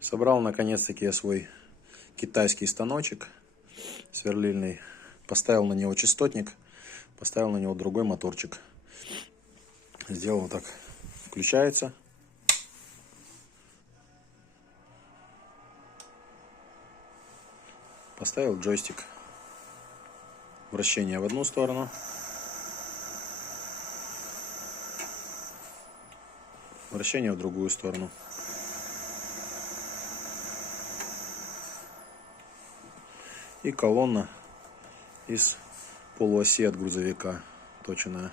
Собрал наконец-таки я свой китайский станочек сверлильный. Поставил на него частотник, поставил на него другой моторчик. Сделал вот так. Включается. Поставил джойстик. Вращение в одну сторону. Вращение в другую сторону. И колонна из полуоси от грузовика точенная.